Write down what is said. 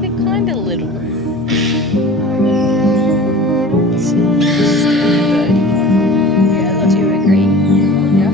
They're kind of little. Yeah, Do you agree? yeah.